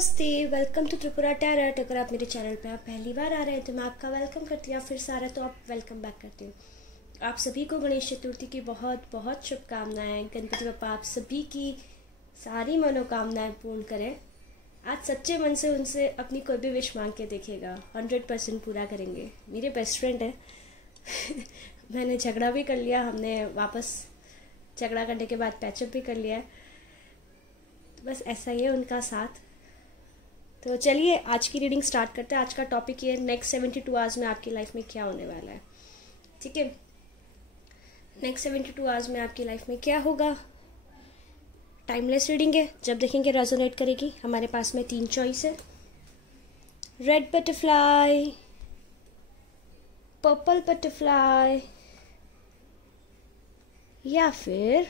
नमस्ते, welcome to Tripura tarot. अगर आप मेरे चैनल पे आप पहली बार आ रहे हैं तो मैं आपका वेलकम करती हूँ। फिर से आ रहा है तो आप वेलकम बैक करती हूँ। आप सभी को गणेश चतुर्थी की बहुत बहुत शुभकामनाएं। गणपति बप्पा आप सभी की सारी मनोकामनाएं पूर्ण करें। आज सच्चे मन से उनसे अपनी कोई भी विश मांग के देखिएगा, 100% पूरा करेंगे। मेरे बेस्ट फ्रेंड है मैंने झगड़ा भी कर लिया, हमने वापस झगड़ा करने के बाद पैचअप भी कर लिया है। तो बस ऐसा ही है उनका साथ। तो चलिए आज की रीडिंग स्टार्ट करते हैं। आज का टॉपिक ये नेक्स्ट 72 आवर्स में आपकी लाइफ में क्या होने वाला है। ठीक है, नेक्स्ट 72 आवर्स में आपकी लाइफ में क्या होगा। टाइमलेस रीडिंग है, जब देखेंगे रेजोनेट करेगी। हमारे पास में 3 चॉइस है, रेड बटरफ्लाई, पर्पल बटरफ्लाई या फिर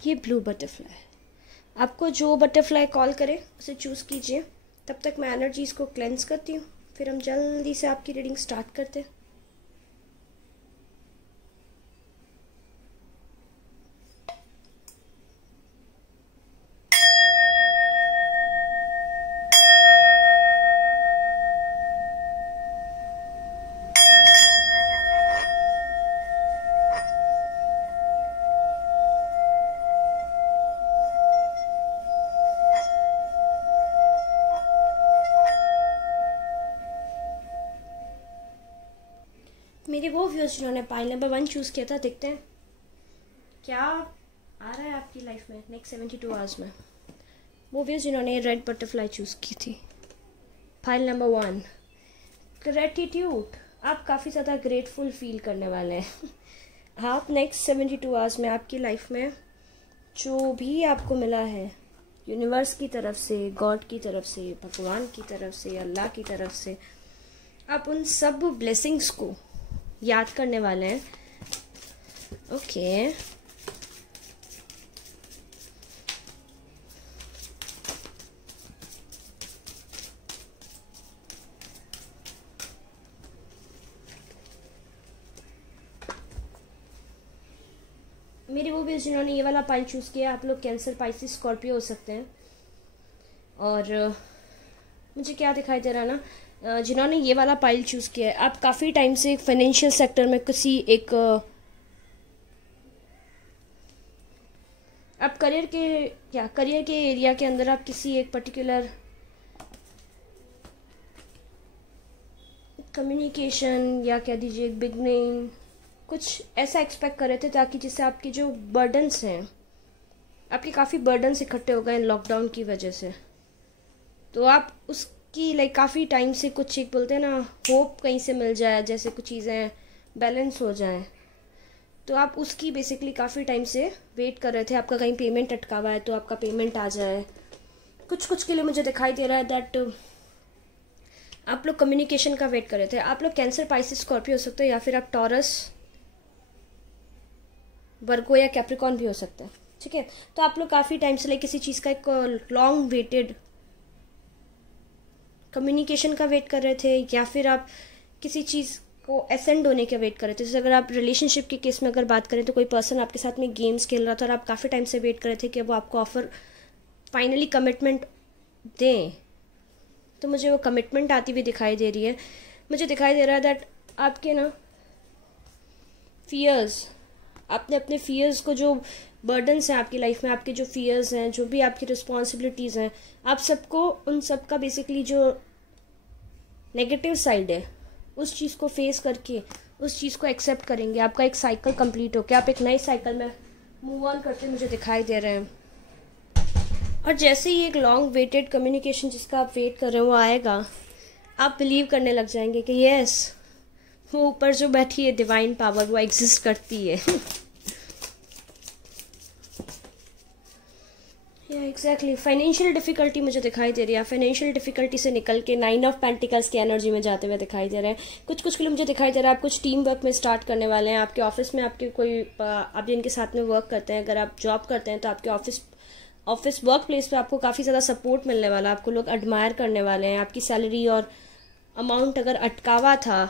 ये ब्लू बटरफ्लाई। आपको जो बटरफ्लाई कॉल करे उसे चूज़ कीजिए। तब तक मैं एनर्जीज को क्लेंस करती हूँ, फिर हम जल्दी से आपकी रीडिंग स्टार्ट करते हैं। मेरे वो व्यूअर्स जिन्होंने पाइल नंबर 1 चूज़ किया था, देखते हैं क्या आ रहा है आपकी लाइफ में नेक्स्ट 72 आवर्स में। वो व्यूअर्स जिन्होंने रेड बटरफ्लाई चूज़ की थी, फाइल नंबर 1, ग्रेटिट्यूड। आप काफ़ी ज़्यादा ग्रेटफुल फील करने वाले हैं आप नेक्स्ट 72 आवर्स में आपकी लाइफ में जो भी आपको मिला है यूनिवर्स की तरफ से, गॉड की तरफ से, भगवान की तरफ से, अल्लाह की तरफ से, आप उन सब ब्लेसिंग्स को याद करने वाले हैं। ओके, मेरे वो भी जिन्होंने ये वाला पाइल चूज़ किया, आप लोग कैंसर, पाइसिस, स्कॉर्पियो हो सकते हैं। और मुझे क्या दिखाई दे रहा है ना, जिन्होंने ये वाला पाइल चूज़ किया है, आप काफ़ी टाइम से फाइनेंशियल सेक्टर में किसी एक आप करियर के एरिया के अंदर आप किसी एक पर्टिकुलर कम्युनिकेशन या कह दीजिए एक बिगनिंग, कुछ ऐसा एक्सपेक्ट कर रहे थे ताकि जिससे आपकी जो बर्डन्स हैं, आपके काफ़ी बर्डन्स इकट्ठे हो गए लॉकडाउन की वजह से। तो आप उसकी काफ़ी टाइम से कुछ एक बोलते हैं ना, होप कहीं से मिल जाए, जैसे कुछ चीज़ें बैलेंस हो जाएं। तो आप उसकी बेसिकली काफ़ी टाइम से वेट कर रहे थे। आपका कहीं पेमेंट अटका हुआ है तो आपका पेमेंट आ जाए। कुछ के लिए मुझे दिखाई दे रहा है दैट आप लोग कम्युनिकेशन का वेट कर रहे थे। आप लोग कैंसर, पाइसिस, स्कॉर्पियो हो सकते हो, या फिर आप टॉरस, वर्गो या कैप्रिकॉन भी हो सकते हैं। ठीक है, तो आप लोग काफ़ी टाइम से किसी चीज़ का एक लॉन्ग वेटेड कम्युनिकेशन का वेट कर रहे थे, या फिर आप किसी चीज़ को असेंड होने का वेट कर रहे थे। जैसे अगर आप रिलेशनशिप के केस में अगर बात करें तो कोई पर्सन आपके साथ में गेम्स खेल रहा था और आप काफ़ी टाइम से वेट कर रहे थे कि वो आपको ऑफर फाइनली कमिटमेंट दें। तो मुझे वो कमिटमेंट आती हुई दिखाई दे रही है। मुझे दिखाई दे रहा है दैट आपके ना फियर्स, आपने अपने फियर्स को, जो बर्डन्स हैं आपकी लाइफ में, आपके जो फियर्स हैं, जो भी आपकी रिस्पॉन्सिबिलिटीज़ हैं, आप सबको उन सब का बेसिकली जो नेगेटिव साइड है उस चीज़ को फेस करके उस चीज़ को एक्सेप्ट करेंगे। आपका एक साइकिल कंप्लीट होकर आप एक नए साइकिल में मूव ऑन करते मुझे दिखाई दे रहे हैं। और जैसे ही एक लॉन्ग वेटेड कम्युनिकेशन जिसका आप वेट कर रहे हो वो आएगा, आप बिलीव करने लग जाएंगे कि यस, वो ऊपर जो बैठी है डिवाइन पावर वो एग्जिस्ट करती है एग्जैक्टली। फाइनेंशियल डिफिकल्टी मुझे दिखाई दे रही है। फाइनेंशियल डिफिकल्टी से निकल के 9 ऑफ पेंटिकल्स की एनर्जी में जाते हुए दिखाई दे रहे हैं। कुछ के लिए मुझे दिखाई दे रहा है आप कुछ टीम वर्क में स्टार्ट करने वाले हैं। आपके ऑफिस में आपके कोई आप जिनके साथ में वर्क करते हैं, अगर आप जॉब करते हैं तो आपके ऑफिस वर्क प्लेस पे आपको काफ़ी ज़्यादा सपोर्ट मिलने वाला है। आपको लोग एडमायर करने वाले हैं। आपकी सैलरी और अमाउंट अगर अटकावा था,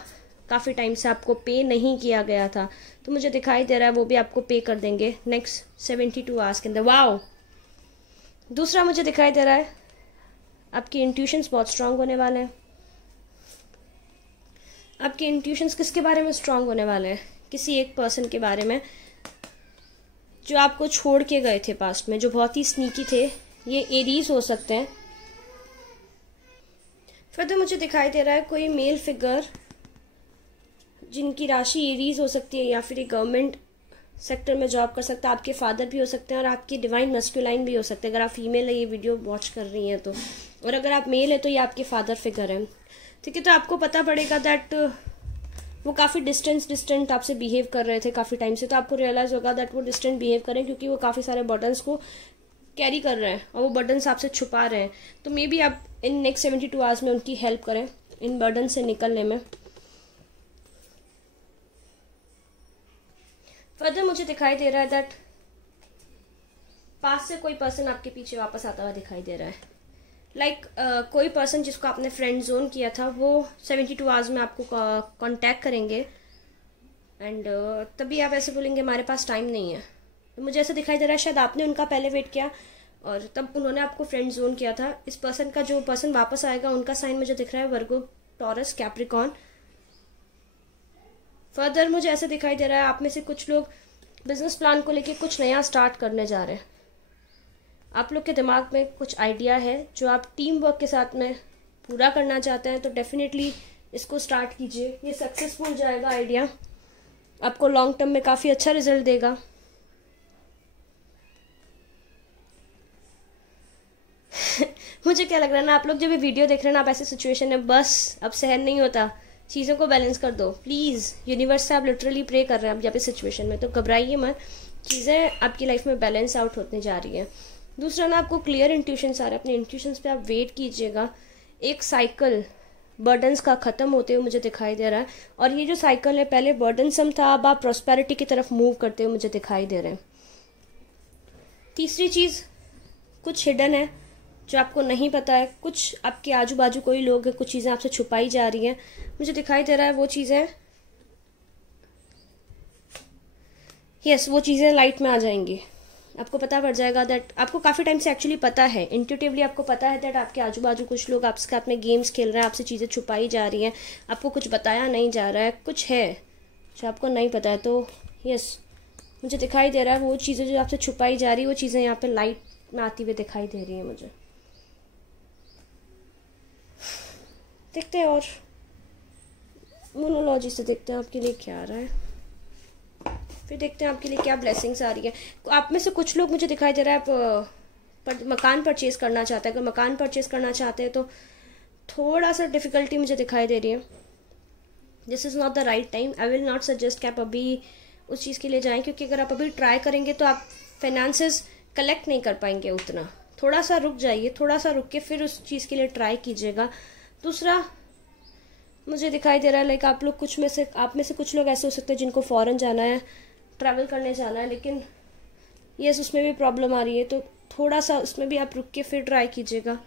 काफ़ी टाइम से आपको पे नहीं किया गया था, तो मुझे दिखाई दे रहा है वो भी आपको पे कर देंगे नेक्स्ट 72 आवर्स के अंदर। वाओ, दूसरा मुझे दिखाई दे रहा है आपके इंट्यूशंस बहुत स्ट्रांग होने वाले हैं। आपके इंट्यूशंस किसके बारे में स्ट्रांग होने वाले हैं? किसी एक पर्सन के बारे में जो आपको छोड़ के गए थे पास्ट में, जो बहुत ही स्नीकी थे। ये एरीज हो सकते हैं। फिर तो मुझे दिखाई दे रहा है कोई मेल फिगर जिनकी राशि एरीज हो सकती है, या फिर एक गवर्नमेंट सेक्टर में जॉब कर सकता है। आपके फादर भी हो सकते हैं और आपकी डिवाइन मस्कुलाइन भी हो सकते हैं। अगर आप फीमेल है, ये वीडियो वॉच कर रही हैं तो, और अगर आप मेल है तो ये आपके फादर फिगर है। ठीक है, तो आपको पता पड़ेगा दैट वो काफ़ी डिस्टेंट आपसे बिहेव कर रहे थे काफ़ी टाइम से। तो आपको रियलाइज होगा दैट वो डिस्टेंट बिहेव करें क्योंकि वो काफ़ी सारे बर्डन्स को कैरी कर रहे हैं और वो बर्डन्स आपसे छुपा रहे हैं। तो मे बी आप इन नेक्स्ट 72 आवर्स में उनकी हेल्प करें इन बर्डन से निकलने में। फर्दर मुझे दिखाई दे रहा है दैट पास से कोई पर्सन आपके पीछे वापस आता हुआ दिखाई दे रहा है। कोई पर्सन जिसको आपने फ्रेंड जोन किया था वो 72 आवर्स में आपको कांटेक्ट करेंगे एंड तभी आप ऐसे बोलेंगे हमारे पास टाइम नहीं है। तो मुझे ऐसा दिखाई दे रहा है शायद आपने उनका पहले वेट किया और तब उन्होंने आपको फ्रेंड जोन किया था। इस पर्सन का जो पर्सन वापस आएगा उनका साइन मुझे दिख रहा है वर्गो, टॉरस, कैप्रिकॉर्न। फर्दर मुझे ऐसा दिखाई दे रहा है आप में से कुछ लोग बिजनेस प्लान को लेके कुछ नया स्टार्ट करने जा रहे हैं। आप लोग के दिमाग में कुछ आइडिया है जो आप टीम वर्क के साथ में पूरा करना चाहते हैं, तो डेफिनेटली इसको स्टार्ट कीजिए। ये सक्सेसफुल जाएगा आइडिया, आपको लॉन्ग टर्म में काफ़ी अच्छा रिजल्ट देगा। मुझे क्या लग रहा है ना, आप लोग जब भी वीडियो देख रहे हैं ना, आप ऐसे सिचुएशन में बस अब सहन नहीं होता, चीज़ों को बैलेंस कर दो प्लीज़। यूनिवर्स से आप लिटरली प्रे कर रहे हैं आप जब इस सिचुएशन में, तो घबराइए मत, चीज़ें आपकी लाइफ में बैलेंस आउट होने जा रही हैं। दूसरा ना, आपको क्लियर इंट्यूशंस आ रहे हैं, अपने इंट्यूशंस पे आप वेट कीजिएगा। एक साइकिल बर्डन्स का ख़त्म होते हुए मुझे दिखाई दे रहा है, और ये जो साइकिल है पहले बर्डनसम था, अब आप प्रॉस्पेरिटी की तरफ मूव करते हुए मुझे दिखाई दे रहे हैं। तीसरी चीज़, कुछ हिडन है जो आपको नहीं पता है, कुछ आपके आजू बाजू कोई लोग हैं, कुछ चीज़ें आपसे छुपाई जा रही हैं। मुझे दिखाई दे रहा है वो चीज़ें वो चीज़ें लाइट में आ जाएंगी। आपको पता पड़ जाएगा दैट आपको काफ़ी टाइम से एक्चुअली पता है, इंट्यूटिवली आपको पता है दैट आपके आजू बाजू कुछ लोग आपके साथ में गेम्स खेल रहे हैं, आपसे चीज़ें छुपाई जा रही हैं, आपको कुछ बताया नहीं जा रहा है, कुछ है जो आपको नहीं पता है। तो मुझे दिखाई दे रहा है वो चीज़ें जो आपसे छुपाई जा रही है, वो चीज़ें यहाँ पे लाइट में आती हुई दिखाई दे रही है मुझे। देखते हैं और मोनोलॉजी से देखते हैं आपके लिए क्या आ रहा है, फिर देखते हैं आपके लिए क्या ब्लेसिंग्स आ रही है। आप में से कुछ लोग मुझे दिखाई दे रहा है मकान परचेज करना चाहते हैं। अगर मकान परचेज करना चाहते हैं तो थोड़ा सा डिफ़िकल्टी मुझे दिखाई दे रही है। This is not the right time. I will not suggest कि आप अभी उस चीज़ के लिए जाएं, क्योंकि अगर आप अभी ट्राई करेंगे तो आप फाइनेंसेस कलेक्ट नहीं कर पाएंगे उतना। थोड़ा सा रुक जाइए, थोड़ा सा रुक के फिर उस चीज़ के लिए ट्राई कीजिएगा। दूसरा मुझे दिखाई दे रहा है आप में से कुछ लोग ऐसे हो सकते हैं जिनको फॉरेन जाना है, ट्रैवल करने जाना है, लेकिन उसमें भी प्रॉब्लम आ रही है, तो थोड़ा सा उसमें भी आप रुक के फिर ट्राई कीजिएगा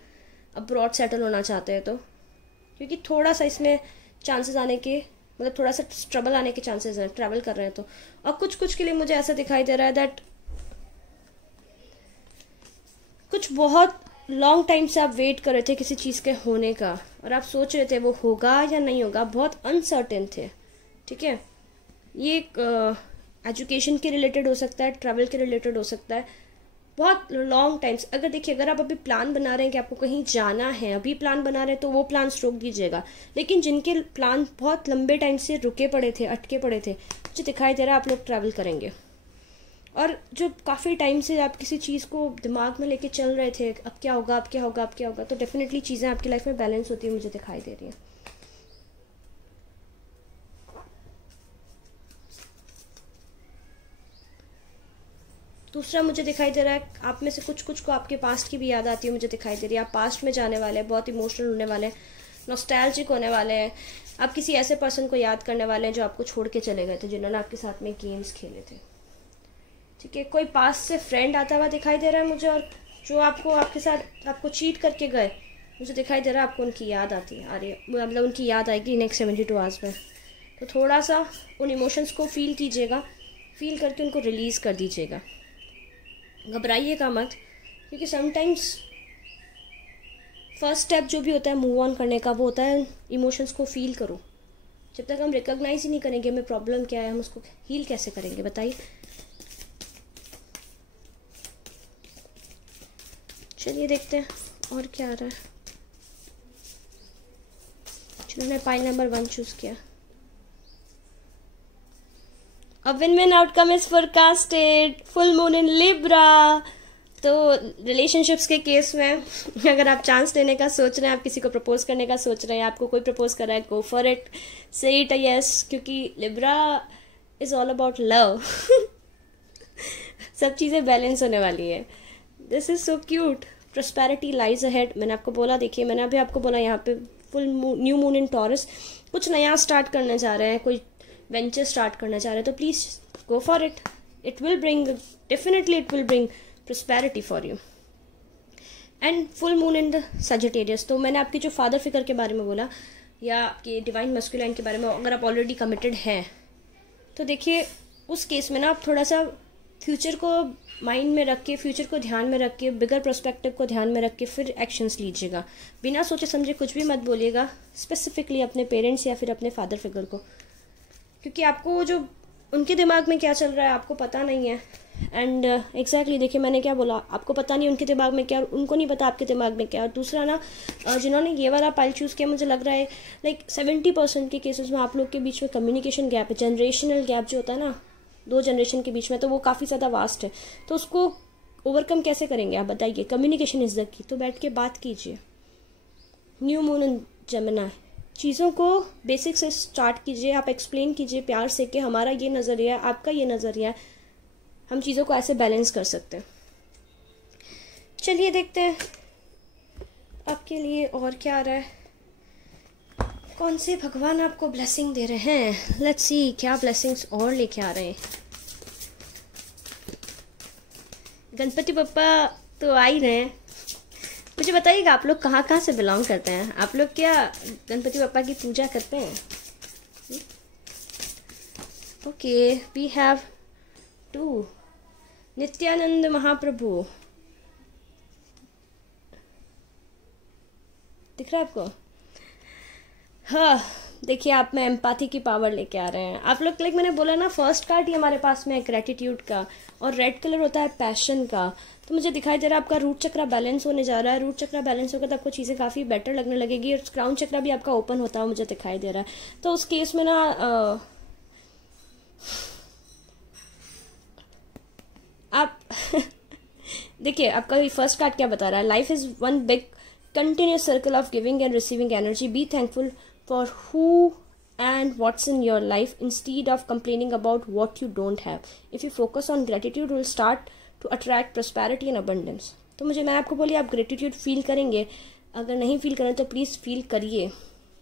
अब्रॉड सेटल होना चाहते हैं तो, क्योंकि थोड़ा सा इसमें चांसेस आने के, मतलब थोड़ा सा ट्रबल आने के चांसेस हैं ट्रैवल कर रहे हैं तो। और कुछ के लिए मुझे ऐसा दिखाई दे रहा है दैट कुछ बहुत लॉन्ग टाइम से आप वेट कर रहे थे किसी चीज़ के होने का, और आप सोच रहे थे वो होगा या नहीं होगा, बहुत अनसर्टेन थे। ठीक है, ये एजुकेशन के रिलेटेड हो सकता है, ट्रैवल के रिलेटेड हो सकता है, बहुत लॉन्ग टाइम्स। अगर आप अभी प्लान बना रहे हैं कि आपको कहीं जाना है, अभी प्लान बना रहे हैं, तो वो प्लान रोक दीजिएगा। लेकिन जिनके प्लान बहुत लंबे टाइम से रुके पड़े थे, अटके पड़े थे, मुझे दिखाई दे रहा है आप लोग ट्रैवल करेंगे। और जो काफ़ी टाइम से आप किसी चीज़ को दिमाग में लेके चल रहे थे, अब क्या होगा, अब क्या होगा, अब क्या होगा, तो डेफिनेटली चीज़ें आपकी लाइफ में बैलेंस होती है मुझे दिखाई दे रही हैं। दूसरा मुझे दिखाई दे रहा है आप में से कुछ को आपके पास्ट की भी याद आती है मुझे दिखाई दे रही है। आप पास्ट में जाने वाले हैं, बहुत इमोशनल होने वाले हैं, नॉस्टैल्जिक होने वाले हैं। आप किसी ऐसे पर्सन को याद करने वाले हैं जो आपको छोड़ के चले गए थे, जिन्होंने आपके साथ में गेम्स खेले थे। ठीक है, कोई पास से फ्रेंड आता हुआ दिखाई दे रहा है मुझे, और जो आपके साथ आपको चीट करके गए, मुझे दिखाई दे रहा है आपको उनकी याद आ रही है, मतलब उनकी याद आएगी नेक्स्ट 72 आवर्स में। तो थोड़ा सा उन इमोशंस को फील कीजिएगा, फील करके उनको रिलीज़ कर दीजिएगा। घबराइएगा मत, क्योंकि समटाइम्स फर्स्ट स्टेप जो भी होता है मूव ऑन करने का, वो होता है इमोशंस को फील करो। जब तक हम रिकॉग्नाइज ही नहीं करेंगे हमें प्रॉब्लम क्या है, हम उसको हील कैसे करेंगे बताइए। चलिए देखते हैं और क्या आ रहा है। चलो मैंने पाइल नंबर 1 चूज किया। A win-win outcome is forecasted. Full moon in Libra. तो रिलेशनशिप्स के केस में अगर आप चांस लेने का सोच रहे हैं, आप किसी को प्रपोज करने का सोच रहे हैं, आपको कोई प्रपोज कर रहा है, गो फॉर इट, से इट यस, क्योंकि Libra is all about love. सब चीज़ें बैलेंस होने वाली है। This is so cute. Prosperity lies ahead. मैंने आपको बोला, देखिए मैंने अभी आपको बोला यहाँ पे full new moon in taurus, कुछ नया स्टार्ट करना चाह रहे हैं, कोई वेंचर स्टार्ट करना चाह रहे हैं, तो please go for it. It will bring, definitely it will bring prosperity for you. And full moon in the Sagittarius. तो मैंने आपकी जो फादर फिगर के बारे में बोला या आपके डिवाइन मस्कुलाइन के बारे में, अगर आप ऑलरेडी कमिटेड हैं तो देखिए उस केस में ना आप थोड़ा सा फ्यूचर को माइंड में रख के, फ्यूचर को ध्यान में रख के, बिगर पर्सपेक्टिव को ध्यान में रख के फिर एक्शंस लीजिएगा। बिना सोचे समझे कुछ भी मत बोलिएगा, स्पेसिफिकली अपने पेरेंट्स या फिर अपने फादर फिगर को, क्योंकि आपको जो उनके दिमाग में क्या चल रहा है आपको पता नहीं है। एंड एग्जैक्टली देखिए मैंने क्या बोला, आपको पता नहीं उनके दिमाग में क्या और उनको नहीं पता आपके दिमाग में क्या। और दूसरा ना, जिन्होंने ये वाला पाइल चूज़ किया, मुझे लग रहा है लाइक 70% के केसेस में आप लोग के बीच में कम्युनिकेशन गैप है, जनरेशनल गैप जो होता है ना 2 जनरेशन के बीच में, तो वो काफ़ी ज़्यादा वास्ट है। तो उसको ओवरकम कैसे करेंगे आप बताइए। Communication is the key. तो बैठ के बात कीजिए। न्यू मून इन जेमिनी, चीज़ों को बेसिक से स्टार्ट कीजिए। आप एक्सप्लेन कीजिए प्यार से कि हमारा ये नज़रिया है, आपका ये नज़रिया है, हम चीज़ों को ऐसे बैलेंस कर सकते हैं। चलिए देखते हैं आपके लिए और क्या आ रहा है, कौन से भगवान आपको ब्लेसिंग दे रहे हैं। लेट्स सी क्या ब्लेसिंग्स और लेके आ रहे हैं। गणपति बप्पा तो आ ही रहे हैं। मुझे बताइएगा आप लोग कहाँ से बिलोंग करते हैं। आप लोग क्या गणपति बप्पा की पूजा करते हैं? ओके, वी हैव 2 नित्यानंद महाप्रभु। दिख रहा है आपको? हाँ देखिए, आप में एम्पैथी की पावर लेके आ रहे हैं आप लोग। लाइक मैंने बोला ना, फर्स्ट कार्ड ही हमारे पास में है ग्रेटिट्यूड का, और रेड कलर होता है पैशन का। तो मुझे दिखाई दे रहा है आपका रूट चक्रा बैलेंस होने जा रहा है। रूट चक्रा बैलेंस होगा तो आपको चीज़ें काफ़ी बेटर लगने लगेगी, और क्राउन चक्रा भी आपका ओपन होता है मुझे दिखाई दे रहा है। तो उस केस में ना आप देखिए आपका फर्स्ट कार्ड क्या बता रहा है। Life is one big continuous circle of giving and receiving energy. Be thankful for who and what's in your life instead of complaining about what you don't have. If you focus on gratitude, will start to attract prosperity and abundance. तो मैं आपको बोली आप gratitude feel करेंगे, अगर नहीं feel करें तो प्लीज़ फील करिए,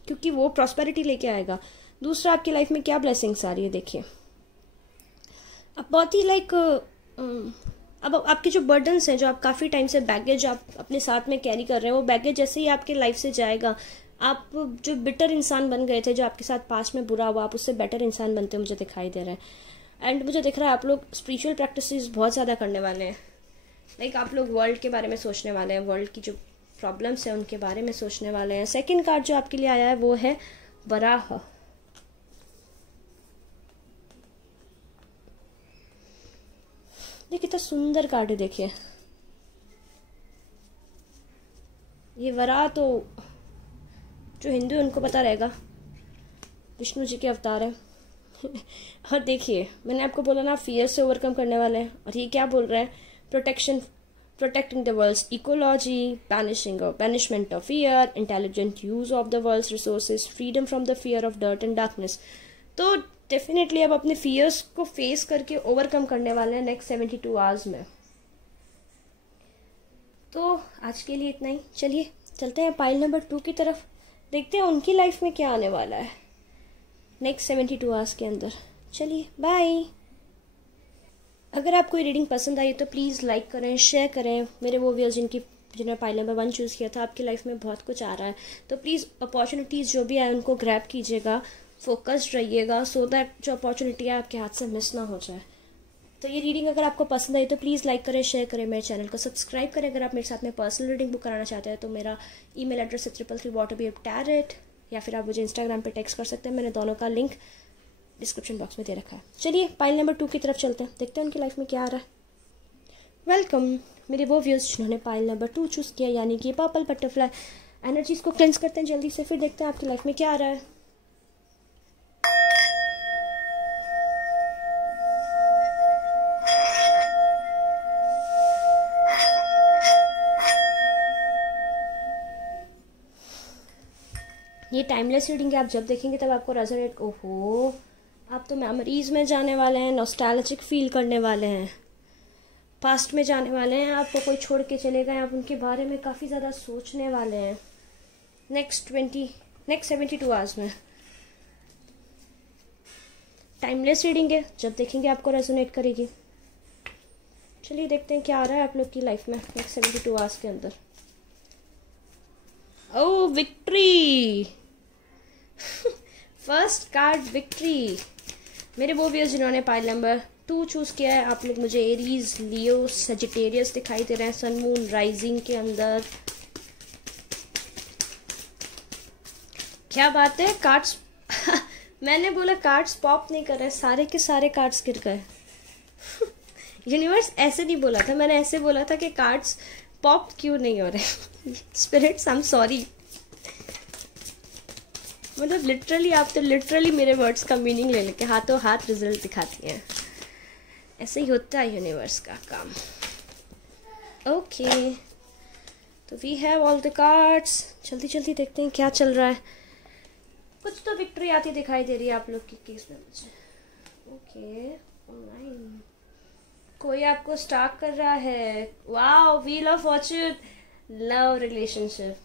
क्योंकि वो प्रॉस्पेरिटी लेके आएगा। दूसरा, आपकी लाइफ में क्या ब्लेसिंग्स आ रही है देखिए। अब बहुत ही लाइक अब आपके जो बर्डन्स हैं, जो आप काफ़ी टाइम से बैगेज आप अपने साथ में कैरी कर रहे हैं, वो बैगेज जैसे ही आपके लाइफ से जाएगा, आप जो बिटर इंसान बन गए थे, जो आपके साथ पास्ट में बुरा हुआ, आप उससे बेटर इंसान बनते मुझे दिखाई दे रहा है। एंड मुझे दिख रहा है आप लोग स्पिरिचुअल प्रैक्टिसेस बहुत ज़्यादा करने वाले हैं। लाइक आप लोग वर्ल्ड के बारे में सोचने वाले हैं, वर्ल्ड की जो प्रॉब्लम्स हैं उनके बारे में सोचने वाले हैं। सेकेंड कार्ड जो आपके लिए आया है वो है वराह। देखिए कितना सुंदर कार्ड है, देखिए ये वराह तो जो हिंदू है उनको पता रहेगा, विष्णु जी के अवतार है। और देखिए मैंने आपको बोला ना, फियर से ओवरकम करने वाले हैं, और ये क्या बोल रहे हैं, protecting the world's ecology, banishment of fear, intelligent use of the world's resources, freedom from the fear of dirt and darkness. तो डेफिनेटली अब अपने फियर्स को फेस करके ओवरकम करने वाले हैं नेक्स्ट 72 आवर्स में। तो आज के लिए इतना ही। चलिए चलते हैं पाइल नंबर 2 की तरफ, देखते हैं उनकी लाइफ में क्या आने वाला है नेक्स्ट 72 आवर्स के अंदर। चलिए बाय। अगर आपको ये रीडिंग पसंद आई तो प्लीज़ लाइक करें, शेयर करें। मेरे वो व्यूअर्स जिन्होंने पाइल नंबर 1 चूज़ किया था, आपकी लाइफ में बहुत कुछ आ रहा है, तो प्लीज़ अपॉर्चुनिटीज़ जो भी आए उनको ग्रैब कीजिएगा, फोकस्ड रहिएगा, सो दैट जो अपॉर्चुनिटी है आपके हाथ से मिस ना हो जाए। तो ये रीडिंग अगर आपको पसंद आई तो प्लीज़ लाइक करें, शेयर करें, मेरे चैनल को सब्सक्राइब करें। अगर आप मेरे साथ में पर्सनल रीडिंग बुक कराना चाहते हैं तो मेरा ईमेल एड्रेस है 333waterbabe@, या फिर आप मुझे इंस्टाग्राम पे टेक्स्ट कर सकते हैं। मैंने दोनों का लिंक डिस्क्रिप्शन बॉक्स में दे रखा है। चलिए पाइल नंबर 2 की तरफ चलते हैं, देखते हैं उनकी लाइफ में क्या आ रहा है। वेलकम मेरे वो व्यूज़ जिन्होंने पाइल नंबर 2 चूज़ किया, यानी कि पर्पल बटरफ्लाई एनर्जीज को क्लेंस करते हैं जल्दी से, फिर देखते हैं आपकी लाइफ में क्या आ रहा है। ये टाइमलेस रीडिंग है, आप जब देखेंगे तब आपको रेजोनेट, ओहो आप तो मेमोरीज में जाने वाले हैं, नॉस्टैल्जिक फील करने वाले हैं, पास्ट में जाने वाले हैं। आपको कोई छोड़ के चले गए, आप उनके बारे में काफ़ी ज़्यादा सोचने वाले हैं नेक्स्ट 72 आवर्स में। टाइमलेस रीडिंग है, जब देखेंगे आपको रेजोनेट करेगी। चलिए देखते हैं क्या आ रहा है आप लोग की लाइफ में नेक्स्ट 72 आवर्स के अंदर। ओ विक्ट्री फर्स्ट कार्ड विक्ट्री। मेरे वो व्यूअर्स जिन्होंने पाइल नंबर 2 चूज़ किया है, आप लोग मुझे एरीज, लियो, सजिटेरियस दिखाई दे रहे हैं सन मून राइजिंग के अंदर। क्या बात है, कार्ड्स मैंने बोला कार्ड्स पॉप नहीं कर रहे, सारे के सारे कार्ड्स गिर गए। यूनिवर्स ऐसे नहीं बोला था, मैंने ऐसे बोला था कि कार्ड्स पॉप क्यों नहीं हो रहे। स्पिरिट्स आई एम सॉरी, मतलब लिटरली आप तो लिटरली मेरे वर्ड्स का मीनिंग ले लेके हाथों हाथ रिजल्ट दिखाती हैं। ऐसे ही होता है यूनिवर्स का काम। ओके तो we have all the cards. जल्दी जल्दी देखते हैं क्या चल रहा है। कुछ तो विक्ट्री आती दिखाई दे रही है आप लोग के केस में मुझे। ओके ऑनलाइन कोई आपको स्टार्ट कर रहा है। Wow wheel of Fortune, love relationship.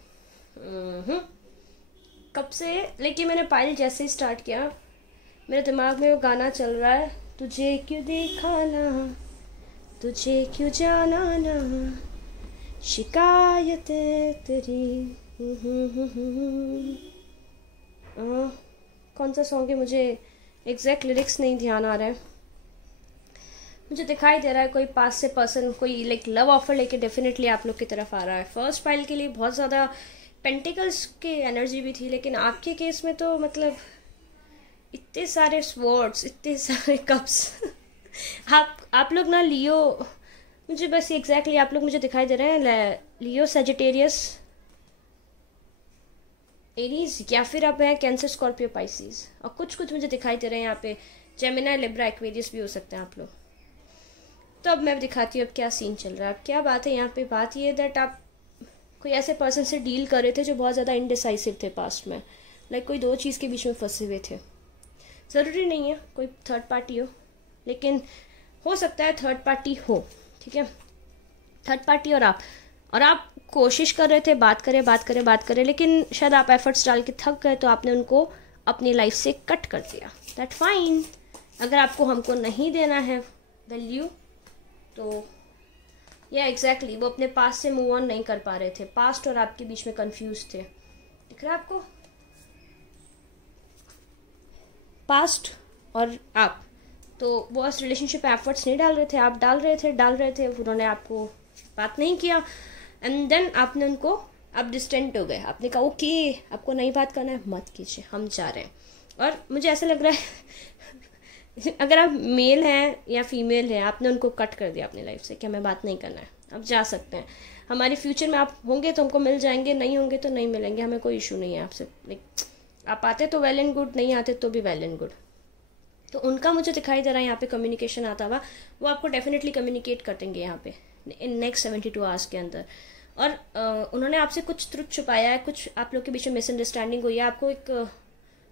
कब से लेकिन मैंने पाइल जैसे ही स्टार्ट किया मेरे दिमाग में वो गाना चल रहा है, तुझे क्यों देखा ना, तुझे क्यों जाना ना, शिकायतें तेरी। कौन सा सॉन्ग है, मुझे एग्जैक्ट लिरिक्स नहीं ध्यान आ रहा है। मुझे दिखाई दे रहा है कोई पास से पर्सन कोई लाइक लव ऑफर लेके डेफिनेटली आप लोग की तरफ आ रहा है। फर्स्ट पाइल के लिए बहुत ज़्यादा पेंटिकल्स की एनर्जी भी थी, लेकिन आपके केस में तो मतलब इतने सारे स्वर्ड्स, इतने सारे कप्स। आप लोग ना लियो, मुझे बस एग्जैक्टली आप लोग मुझे दिखाई दे रहे हैं लियो, सजिटेरियस, एरीज, या फिर आप हैं कैंसर, स्कॉर्पियो, पाइसिस, और कुछ कुछ मुझे दिखाई दे रहे हैं यहाँ पे जेमिनी, लिब्रा, एक्वेरियस भी हो सकते हैं आप लोग। तो अब मैं दिखाती हूँ अब क्या सीन चल रहा है। अब क्या बात है यहाँ पे, बात ये है दैट आप कोई ऐसे पर्सन से डील कर रहे थे जो बहुत ज़्यादा इनडिसाइसिव थे पास्ट में, लाइक कोई दो चीज़ के बीच में फंसे हुए थे। ज़रूरी नहीं है कोई थर्ड पार्टी हो, लेकिन हो सकता है थर्ड पार्टी हो, ठीक है, थर्ड पार्टी और आप कोशिश कर रहे थे बात करें, लेकिन शायद आप एफर्ट्स डाल के थक गए तो आपने उनको अपनी लाइफ से कट कर दिया। That fine. अगर आपको हमको नहीं देना है वैल्यू तो या एग्जैक्टली वो अपने पास्ट से मूव ऑन नहीं कर पा रहे थे, पास्ट और आपके बीच में कंफ्यूज थे। दिख रहा है आपको, पास्ट और आप, तो वो उस रिलेशनशिप में एफर्ट्स नहीं डाल रहे थे, आप डाल रहे थे, उन्होंने आपको बात नहीं किया एंड देन आपने उनको, आप डिस्टेंट हो गए, आपने कहा ओके आपको नहीं बात करना है मत कीजिए हम जा रहे हैं। और मुझे ऐसा लग रहा है अगर आप मेल हैं या फीमेल हैं, आपने उनको कट कर दिया अपनी लाइफ से कि हमें बात नहीं करना है, अब जा सकते हैं, हमारी फ्यूचर में आप होंगे तो हमको मिल जाएंगे, नहीं होंगे तो नहीं मिलेंगे, हमें कोई इशू नहीं है आपसे, लाइक आप आते तो वेल एंड गुड, नहीं आते तो भी वेल एंड गुड। तो उनका मुझे दिखाई दे रहा है यहाँ पे कम्युनिकेशन आता हुआ, वो आपको डेफिनेटली कम्युनिकेट कर देंगे यहाँ पे इन नेक्स्ट 72 आवर्स के अंदर। और उन्होंने आपसे कुछ ट्रुथ छुपाया है, कुछ आप लोग के बीच में मिसअंडरस्टैंडिंग हुई है, आपको एक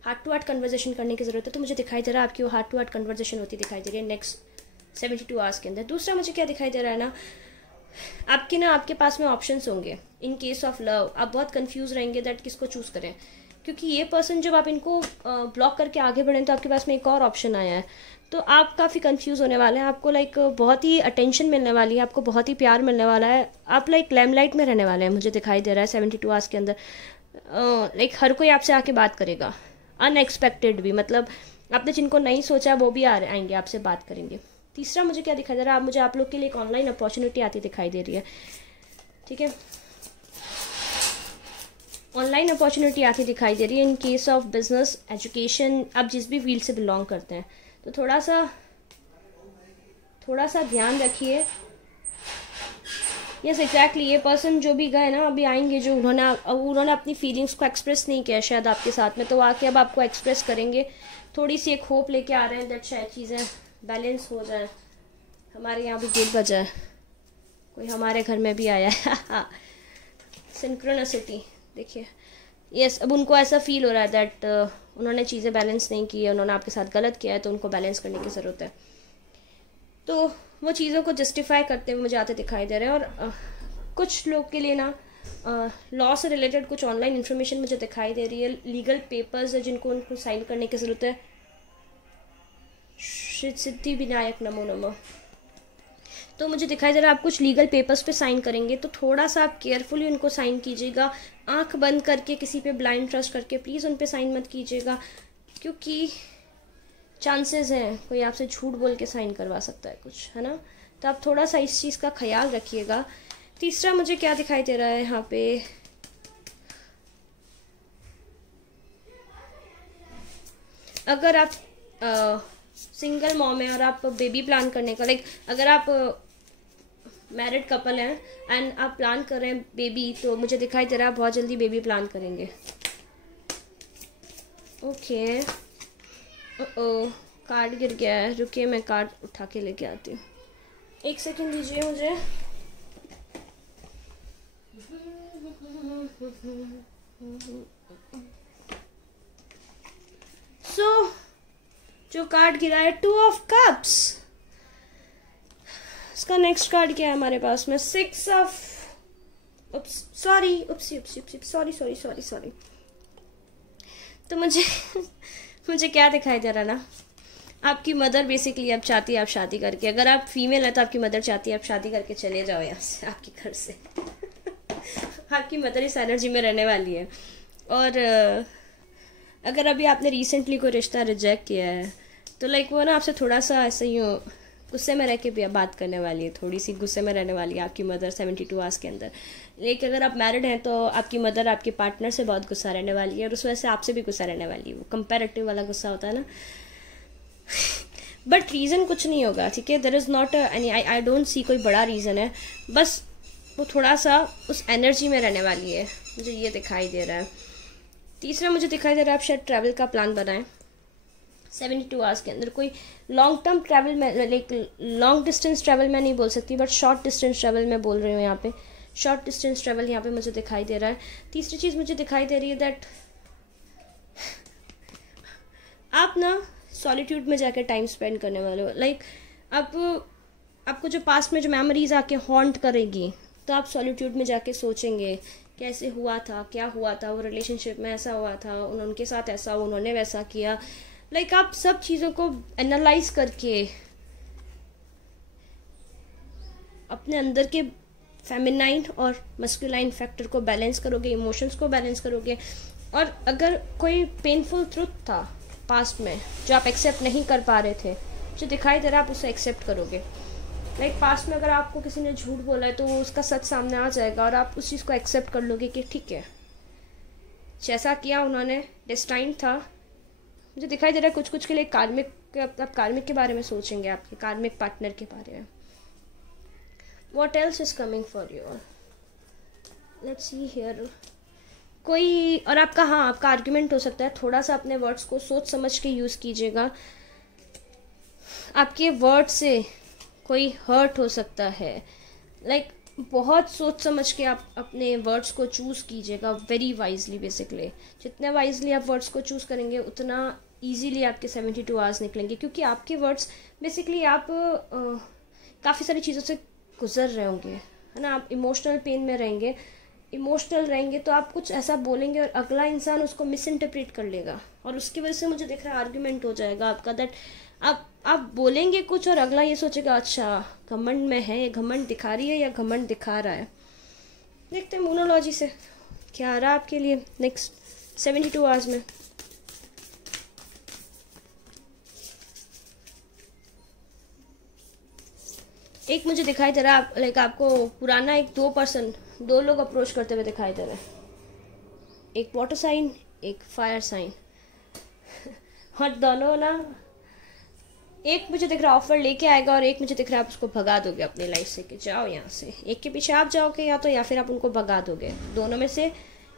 हार्ट टू हार्ट कन्वर्सेशन करने की ज़रूरत है। तो मुझे दिखाई दे रहा है आपकी वो हार्ट टू हार्ट कन्वर्सेशन होती दिखाई दे रही है नेक्स्ट 72 आवर्स के अंदर। दूसरा मुझे क्या दिखाई दे रहा है ना, आपके पास में ऑप्शंस होंगे इन केस ऑफ लव। आप बहुत कंफ्यूज रहेंगे दैट किसको चूज़ करें, क्योंकि ये पर्सन जब आप इनको ब्लॉक करके आगे बढ़ें तो आपके पास में एक और ऑप्शन आया है, तो आप काफ़ी कंफ्यूज होने वाले हैं। आपको लाइक बहुत ही अटेंशन मिलने वाली है, आपको बहुत ही प्यार मिलने वाला है, आप लाइक लैमलाइट में रहने वाले हैं मुझे दिखाई दे रहा है 72 आवर्स के अंदर। लाइक हर कोई आपसे आके बात करेगा, अनएक्सपेक्टेड भी, मतलब आपने जिनको नहीं सोचा वो भी आएंगे आपसे बात करेंगे। तीसरा मुझे क्या दिखाई दे रहा है, मुझे आप लोग के लिए एक ऑनलाइन अपॉर्चुनिटी आती दिखाई दे रही है, ठीक है, ऑनलाइन अपॉर्चुनिटी आती दिखाई दे रही है in case of business, education, आप जिस भी फील्ड से बिलोंग करते हैं। तो थोड़ा सा ध्यान रखिए। यस एग्जैक्टली, ये पर्सन जो भी गए ना अभी आएंगे, जो उन्होंने अपनी फीलिंग्स को एक्सप्रेस नहीं किया शायद आपके साथ में, तो आके अब आपको एक्सप्रेस करेंगे। थोड़ी सी एक होप लेके आ रहे हैं दैट शायद चीज़ें बैलेंस हो जाए। हमारे यहाँ भी गेट बजा है, कोई हमारे घर में भी आया है सिंक्रोनिसिटी देखिए। यस, अब उनको ऐसा फील हो रहा है दैट उन्होंने चीज़ें बैलेंस नहीं की है, उन्होंने आपके साथ गलत किया है, तो उनको बैलेंस करने की ज़रूरत है। तो वो चीज़ों को जस्टिफाई करते हुए मुझे आते दिखाई दे रहे हैं। और कुछ लोग के लिए ना लॉ से रिलेटेड कुछ ऑनलाइन इन्फॉर्मेशन मुझे दिखाई दे रही है, लीगल पेपर्स है जिनको उनको साइन करने की ज़रूरत है। श्री सिद्धि विनायक नमो नमः। तो मुझे दिखाई दे रहा है आप कुछ लीगल पेपर्स पे साइन करेंगे, तो थोड़ा सा आप केयरफुली उनको साइन कीजिएगा। आंख बंद करके किसी पे ब्लाइंड ट्रस्ट करके प्लीज़ उन पे साइन मत कीजिएगा, क्योंकि चांसेस हैं कोई आपसे झूठ बोल के साइन करवा सकता है कुछ, है ना। तो आप थोड़ा सा इस चीज़ का ख्याल रखिएगा। तीसरा मुझे क्या दिखाई दे रहा है यहाँ पे, अगर आप सिंगल मॉम है और आप बेबी प्लान करने का अगर आप मैरिड कपल हैं एंड आप प्लान कर रहे हैं बेबी, तो मुझे दिखाई दे रहा है आप बहुत जल्दी बेबी प्लान करेंगे। ओके, ओ कार्ड गिर गया है, रुकिए मैं कार्ड उठा के लेके आती हूँ, एक सेकंड दीजिए मुझे। जो कार्ड गिरा है 2 ऑफ कप्स, इसका नेक्स्ट कार्ड क्या है हमारे पास में, 6 ऑफ सॉरी। तो मुझे क्या दिखाई दे रहा ना, आपकी मदर बेसिकली अब चाहती है आप शादी करके, अगर आप फीमेल है तो आपकी मदर चाहती है आप शादी करके चले जाओ यहाँ से, आपके घर से आपकी मदर इस एनर्जी में रहने वाली है। और अगर अभी आपने रिसेंटली कोई रिश्ता रिजेक्ट किया है, तो वो ना आपसे थोड़ा सा ऐसे ही गुस्से में रह के भी बात करने वाली है, थोड़ी सी गुस्से में रहने वाली है आपकी मदर 72 आवर्स के अंदर। लेकिन अगर आप मैरिड हैं तो आपकी मदर आपके पार्टनर से बहुत गुस्सा रहने वाली है, और उस वजह से आपसे भी गुस्सा रहने वाली है। वो कंपैरेटिव वाला गुस्सा होता है ना, बट रीज़न कुछ नहीं होगा, ठीक है। There is not any, I don't see कोई बड़ा रीज़न है, बस वो थोड़ा सा उस एनर्जी में रहने वाली है, मुझे ये दिखाई दे रहा है। तीसरा मुझे दिखाई दे रहा है आप शायद ट्रैवल का प्लान बनाएं 72 आवर्स के अंदर। कोई लॉन्ग टर्म ट्रैवल में, लॉन्ग डिस्टेंस ट्रैवल मैं नहीं बोल सकती, बट शॉर्ट डिस्टेंस ट्रैवल मैं बोल रही हूँ यहाँ पे। शॉर्ट डिस्टेंस ट्रैवल यहाँ पे मुझे दिखाई दे रहा है। तीसरी चीज़ मुझे दिखाई दे रही है दैट आप ना सॉलिट्यूड में जाकर टाइम स्पेंड करने वाले हो। आपको जो पास्ट में जो मेमोरीज आके हॉन्ट करेगी, तो आप सॉलिट्यूड में जाके सोचेंगे कैसे हुआ था, क्या हुआ था, वो रिलेशनशिप में ऐसा हुआ था, उनके साथ ऐसा, उन्होंने वैसा किया। आप सब चीज़ों को एनालाइज करके अपने अंदर के फेमिनाइन और मस्कुलाइन फैक्टर को बैलेंस करोगे, इमोशंस को बैलेंस करोगे। और अगर कोई पेनफुल ट्रुथ था पास्ट में जो आप एक्सेप्ट नहीं कर पा रहे थे, जो दिखाई दे रहा है आप उसे एक्सेप्ट करोगे। पास्ट में अगर आपको किसी ने झूठ बोला है तो उसका सच सामने आ जाएगा और आप उस चीज़ को एक्सेप्ट कर लोगे कि ठीक है, जैसा किया उन्होंने डेस्टाइन था। मुझे दिखाई दे रहा है कुछ कुछ के लिए आप कार्मिक के बारे में सोचेंगे, आपके कार्मिक पार्टनर के बारे में। What else is coming for you? Let's see here. कोई और आपका आपका आर्ग्यूमेंट हो सकता है, थोड़ा सा अपने वर्ड्स को सोच समझ के यूज़ कीजिएगा। आपके वर्ड से कोई हर्ट हो सकता है, बहुत सोच समझ के आप अपने वर्ड्स को चूज़ कीजिएगा, वेरी वाइजली। बेसिकली जितने वाइजली आप वर्ड्स को चूज़ करेंगे उतना ईजीली आपके 72 आवर्स निकलेंगे, क्योंकि आपके वर्ड्स बेसिकली आप काफ़ी सारी चीज़ों से गुजर रहे होंगे, है ना। आप इमोशनल पेन में रहेंगे तो आप कुछ ऐसा बोलेंगे और अगला इंसान उसको मिस इंटरप्रेट कर लेगा, और उसकी वजह से मुझे दिख रहा है आर्ग्यूमेंट हो जाएगा आपका। दैट आप बोलेंगे कुछ और अगला ये सोचेगा अच्छा घमंड में है, ये घमंड दिखा रही है या घमंड दिखा रहा है। देखते हैं मोनोलॉजी से क्या आ रहा है आपके लिए नेक्स्ट 72 आवर्स में। एक मुझे दिखाई दे रहा है लाइक आपको पुराना एक दो लोग अप्रोच करते हुए दिखाई दे रहे हैं, एक वाटर साइन एक फायर साइन और दोनों ना, एक मुझे दिख रहा ऑफर लेके आएगा और एक मुझे दिख रहा है आप उसको भगा दोगे अपनी लाइफ से कि जाओ यहाँ से। एक के पीछे आप जाओगे या फिर आप उनको भगा दोगे। दोनों में से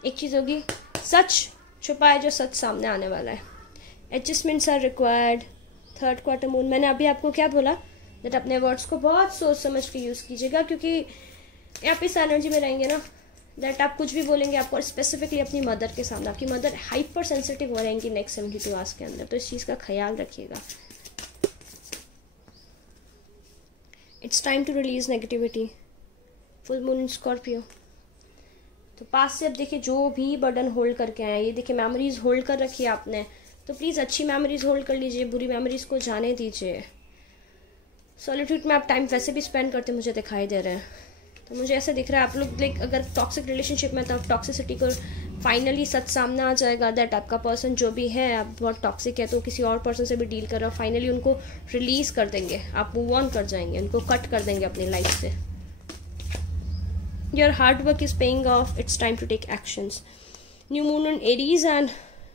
एक चीज़ होगी। सच छुपा है जो सच सामने आने वाला है। Adjustments are required. Third quarter moon, मैंने अभी आपको क्या बोला, दैट अपने वर्ड्स को बहुत सोच समझ के यूज़ कीजिएगा, क्योंकि आप इस एनर्जी में रहेंगे ना, दैट आप कुछ भी बोलेंगे आपको स्पेसिफिकली अपनी मदर के सामने, आपकी मदर हाइपर सेंसिटिव हो रहेंगी नेक्स्ट 72 आवर्स के अंदर, तो इस चीज़ का ख्याल रखिएगा। It's time to release negativity. Full moon in Scorpio, तो पास से अब देखिए जो भी बर्डन होल्ड करके आए, ये देखिए मेमोरीज होल्ड कर रखी है आपने, तो प्लीज़ अच्छी मेमोरीज होल्ड कर लीजिए, बुरी मेमोरीज को जाने दीजिए। सॉलिट्यूड में आप टाइम वैसे भी स्पेंड करते मुझे दिखाई दे रहे हैं, तो मुझे ऐसा दिख रहा है आप लोग लाइक अगर टॉक्सिक रिलेशनशिप में, तो टॉक्सिसिटी को फाइनली सच सामने आ जाएगा दैट आपका पर्सन जो भी है, आप बहुत टॉक्सिक है तो किसी और पर्सन से भी डील कर रहे हो, फाइनली उनको रिलीज कर देंगे, आप मूव ऑन कर जाएंगे, उनको कट कर देंगे अपनी लाइफ से। Your hard work is paying off, it's time to take actions. New moon on Aries and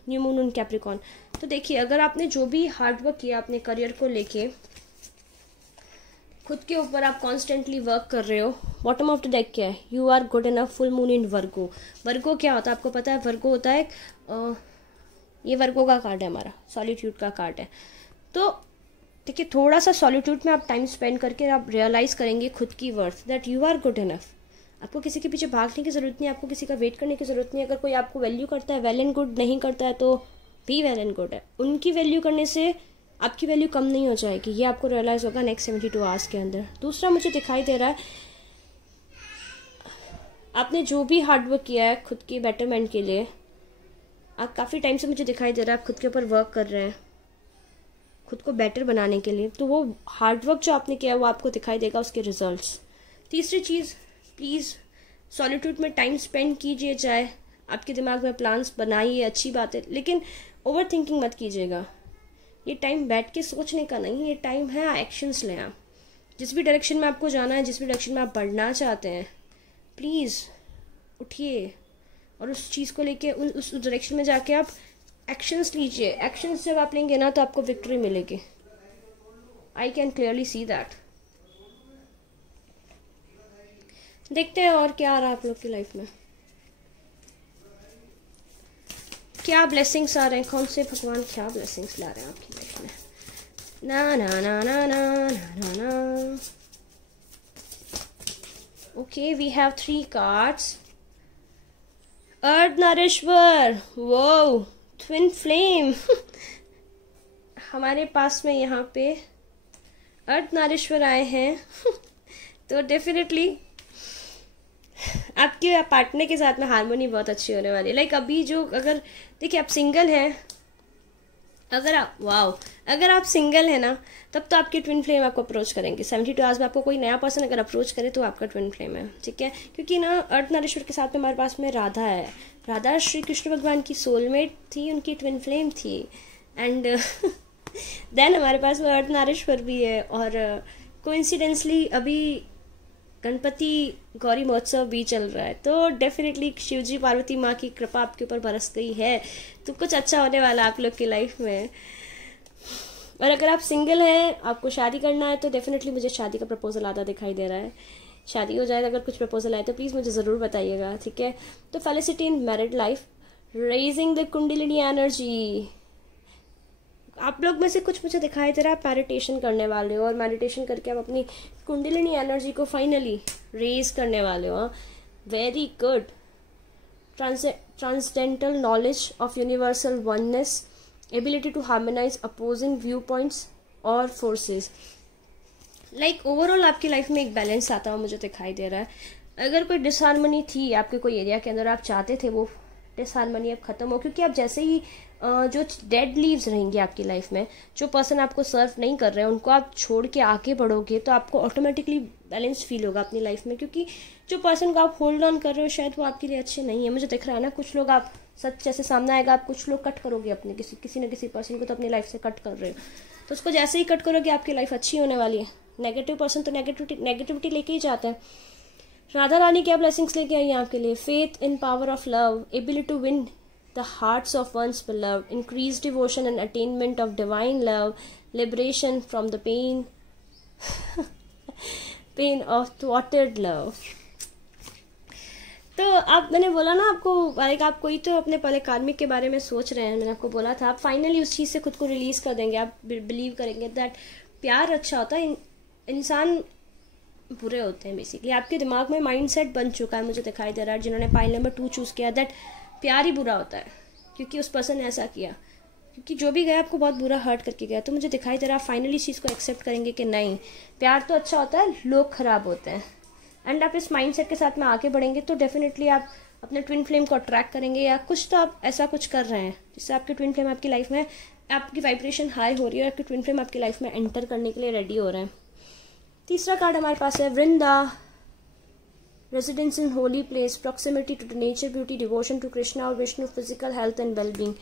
new moon on Capricorn, तो देखिए अगर आपने जो भी हार्ड वर्क किया अपने करियर को लेके, खुद के ऊपर आप कॉन्स्टेंटली वर्क कर रहे हो, बॉटम ऑफ द डेक क्या है, you are good enough. Full moon in Virgo, Virgo क्या होता है आपको पता है, वर्गो होता है ये वर्गो का कार्ड है हमारा, सॉलिट्यूड का कार्ड है। तो देखिए थोड़ा सा सॉलिट्यूड में आप टाइम स्पेंड करके आप रियलाइज करेंगे खुद की worth, that you are good enough. आपको किसी के पीछे भागने की ज़रूरत नहीं है, आपको किसी का वेट करने की ज़रूरत नहीं है। अगर कोई आपको वैल्यू करता है, वेल एंड गुड, नहीं करता है तो भी वेल एंड गुड है। उनकी वैल्यू करने से आपकी वैल्यू कम नहीं हो जाएगी, ये आपको रियलाइज़ होगा नेक्स्ट 72 आवर्स के अंदर। दूसरा मुझे दिखाई दे रहा है आपने जो भी हार्डवर्क किया है खुद की बेटरमेंट के लिए, आप काफ़ी टाइम से मुझे दिखाई दे रहा है आप खुद के ऊपर वर्क कर रहे हैं खुद को बेटर बनाने के लिए, तो वो हार्डवर्क जो आपने किया है वो आपको दिखाई देगा उसके रिजल्ट्स। तीसरी चीज़, प्लीज़ सॉलिट्यूड में टाइम स्पेंड कीजिए, चाहे आपके दिमाग में प्लान्स बनाइए, अच्छी बात है, लेकिन ओवर थिंकिंग मत कीजिएगा। ये टाइम बैठ के सोचने का नहीं, ये टाइम है एक्शंस लें आप। जिस भी डायरेक्शन में आपको जाना है, जिस भी डायरेक्शन में आप बढ़ना चाहते हैं, प्लीज़ उठिए और उस चीज़ को लेके उस डायरेक्शन में जाके आप एक्शंस लीजिए। एक्शंस जब आप लेंगे ना तो आपको विक्ट्री मिलेगी। I can clearly see that. देखते हैं और क्या आ रहा है आप लोग की लाइफ में, क्या ब्लेसिंग्स आ रहे हैं, कौन से भगवान क्या ब्लेसिंग्स ला रहे हैं आपकी लाइफ में। ना ना ना ना ना ना ना। Okay, we have 3 cards. Ardhanarishvara, वो ट्विन फ्लेम हमारे पास में यहाँ पे अर्धनारीश्वर आए हैं तो डेफिनेटली आपके पार्टनर के साथ में हार्मोनी बहुत अच्छी होने वाली है। लाइक अभी जो, अगर देखिए आप सिंगल हैं, अगर आप सिंगल है ना, तब तो आपकी ट्विन फ्लेम आपको अप्रोच करेंगे। 72 आवर्स में आपको कोई नया पर्सन अगर अप्रोच करे तो आपका ट्विन फ्लेम है, ठीक है। क्योंकि ना अर्धनारीश्वर के साथ में हमारे पास में राधा है। राधा श्री कृष्ण भगवान की सोलमेट थी, उनकी ट्विन फ्लेम थी, एंड देन हमारे पास में अर्धनारीश्वर भी है। और कोइंसिडेंसली अभी गणपति गौरी महोत्सव भी चल रहा है, तो डेफिनेटली शिवजी पार्वती माँ की कृपा आपके ऊपर बरस गई है, तो कुछ अच्छा होने वाला है आप लोग की लाइफ में। और अगर आप सिंगल हैं, आपको शादी करना है, तो डेफिनेटली मुझे शादी का प्रपोजल आता दिखाई दे रहा है। शादी हो जाए, अगर कुछ प्रपोजल आए तो प्लीज़ मुझे ज़रूर बताइएगा, ठीक है। तो felicity in married life, raising the kundalini energy. आप लोग में से कुछ मुझे दिखाई दे रहा है आप मेडिटेशन करने वाले हो, और मेडिटेशन करके आप अपनी कुंडलिनी एनर्जी को फाइनली रेज करने वाले हो। Very good. Transcendental knowledge of universal oneness, ability to harmonise opposing view points और फोर्सेस। लाइक ओवरऑल आपकी लाइफ में एक बैलेंस आता हुआ मुझे दिखाई दे रहा है। अगर कोई डिसहार्मनी थी आपके कोई एरिया के अंदर, आप चाहते थे वो डिसहार्मनी अब ख़त्म हो, क्योंकि आप जैसे ही जो डेड लीव्स रहेंगी आपकी लाइफ में, जो पर्सन आपको सर्व नहीं कर रहे हैं, उनको आप छोड़ के आगे बढ़ोगे तो आपको ऑटोमेटिकली बैलेंस फील होगा अपनी लाइफ में, क्योंकि जो पर्सन को आप होल्ड ऑन कर रहे हो शायद वो आपके लिए अच्छे नहीं है। मुझे दिख रहा है ना, कुछ लोग, आप सच जैसे सामने आएगा, आप कुछ लोग कट करोगे अपने किसी न किसी पर्सन को, तो अपनी लाइफ से कट कर रहे हो, तो उसको जैसे ही कट करोगे आपकी लाइफ अच्छी होने वाली है। नेगेटिव पर्सन तो नेगेटिविटी लेके ही जाता है। राधा रानी क्या ब्लेसिंग्स लेके आई हैं आपके लिए? Faith in power of love, ability to win the hearts of one's beloved, increased devotion and attainment of divine love, liberation from the pain of thwarted love। तो आप, मैंने बोला ना आपको, लाइक आप कोई तो अपने पहले कार्मिक के बारे में सोच रहे हैं, मैंने आपको बोला था, आप फाइनली उस चीज़ से खुद को रिलीज कर देंगे। आप बिलीव करेंगे दैट प्यार अच्छा होता है, इंसान बुरे होते हैं बेसिकली। आपके दिमाग में माइंडसेट बन चुका है, मुझे दिखाई दे रहा है, जिन्होंने पाइल नंबर 2 चूज़ किया, दैट प्यार ही बुरा होता है क्योंकि उस पर्सन ने ऐसा किया, क्योंकि जो भी गया आपको बहुत बुरा हर्ट करके गया। तो मुझे दिखाई दे रहा है फाइनली इस चीज़ को एक्सेप्ट करेंगे कि नहीं, प्यार तो अच्छा होता है, लोग खराब होते हैं। एंड आप इस माइंडसेट के साथ में आगे बढ़ेंगे तो डेफिनेटली आप अपने ट्विन फ्लेम को अट्रैक्ट करेंगे, या कुछ तो आप ऐसा कुछ कर रहे हैं जिससे आपके ट्विन फ्लेम आपकी लाइफ में, आपकी वाइब्रेशन हाई हो रही है और आपके ट्विन फ्लेम आपकी लाइफ में एंटर करने के लिए रेडी हो रहे हैं। तीसरा कार्ड हमारे पास है Vrinda, residence in holy place, proximity to nature, beauty, devotion to Krishna और Vishnu, physical health and wellbeing.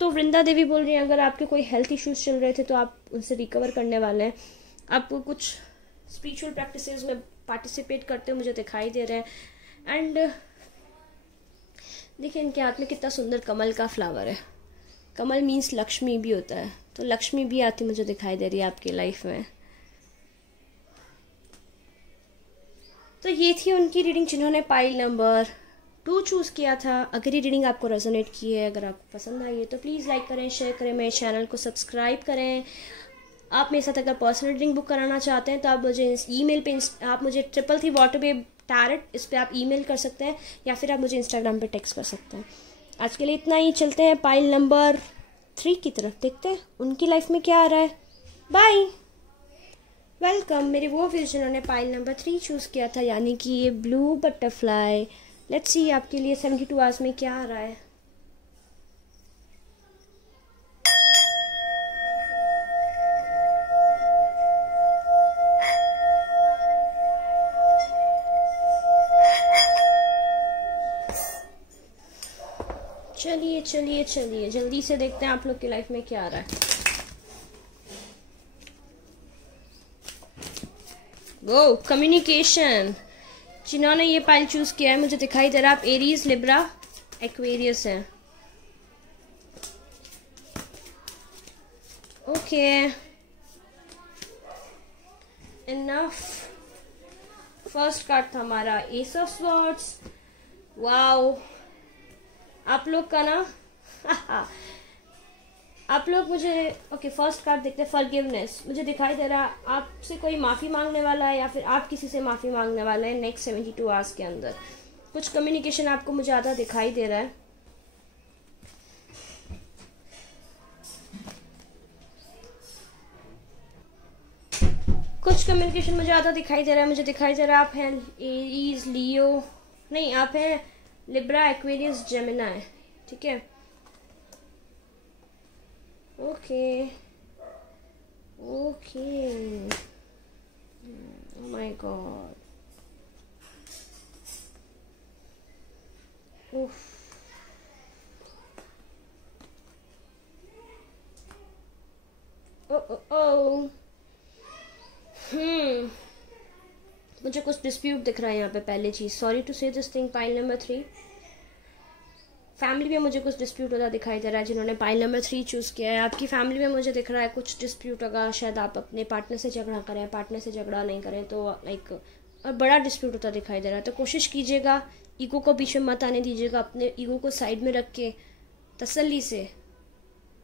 तो वृंदा देवी बोल रही हैं अगर आपके कोई हेल्थ इश्यूज चल रहे थे तो आप उनसे रिकवर करने वाले हैं। आपको कुछ स्पिरिचुअल प्रैक्टिसेस में पार्टिसिपेट करते हुए मुझे दिखाई दे रहे हैं। एंड देखिए इनके हाथ में कितना सुंदर कमल का फ्लावर है। कमल मीन्स लक्ष्मी भी होता है, तो लक्ष्मी भी आती मुझे दिखाई दे रही है आपकी लाइफ में। तो ये थी उनकी रीडिंग जिन्होंने पाइल नंबर 2 चूज़ किया था। अगर ये रीडिंग आपको रेजोनेट की है, अगर आपको पसंद आई है तो प्लीज़ लाइक करें, शेयर करें, मेरे चैनल को सब्सक्राइब करें। आप मेरे साथ अगर पर्सनल रीडिंग बुक कराना चाहते हैं तो आप मुझे ईमेल पे, आप मुझे 333 वाटरवेव टैरेट, इस पर आप ईमेल कर सकते हैं, या फिर आप मुझे इंस्टाग्राम पे टेक्स्ट कर सकते हैं। आज के लिए इतना ही, चलते हैं पाइल नंबर 3 की तरफ, देखते हैं उनकी लाइफ में क्या आ रहा है। बाय, वेलकम मेरे वो व्यूअर जिन्होंने पाइल नंबर 3 चूज़ किया था, यानी कि ये ब्लू बटरफ्लाई। लेट्स सी आपके लिए 72 आवर्स में क्या आ रहा है। चलिए चलिए चलिए जल्दी से देखते हैं आप लोग की लाइफ में क्या आ रहा है। वो कम्युनिकेशन, जिन्होंने ये पाइल चूज किया है मुझे दिखाई दे रहा है आप एरीज, लिब्रा, एक्वेरियस हैं। Okay enough. फर्स्ट कार्ड था हमारा एस ऑफ स्वॉर्ड्स। वाओ, आप लोग का ना आप लोग मुझे ओके फर्स्ट कार्ड देखते हैं फॉरगिवनेस। मुझे दिखाई दे रहा है आपसे कोई माफ़ी मांगने वाला है, या फिर आप किसी से माफ़ी मांगने वाला है नेक्स्ट 72 आवर्स के अंदर। कुछ कम्युनिकेशन आपको मुझे ज़्यादा दिखाई दे रहा है। कुछ कम्युनिकेशन मुझे ज़्यादा दिखाई दे रहा है। मुझे दिखाई दे रहा है आप हैं एरीज, लियो नहीं, आप हैं लिब्रा, एक्वेरियस, जेमिनी, ठीक है। Okay okay, oh my God, उफ, ओ मुझे कुछ डिस्प्यूट दिख रहा है यहाँ पे। पहले चीज़, सॉरी टू से this thing, pile number 3 family में मुझे कुछ डिस्प्यूट होता दिखाई दे रहा है। जिन्होंने पाइल नंबर 3 चूज़ किया है आपकी फैमिली में मुझे दिख रहा है कुछ डिस्प्यूट होगा। शायद आप अपने पार्टनर से झगड़ा करें, पार्टनर से झगड़ा नहीं करें तो लाइक बड़ा डिस्प्यूट होता दिखाई दे रहा है। तो कोशिश कीजिएगा ईगो को बीच में मत आने दीजिएगा, अपने ईगो को साइड में रख के तसल्ली से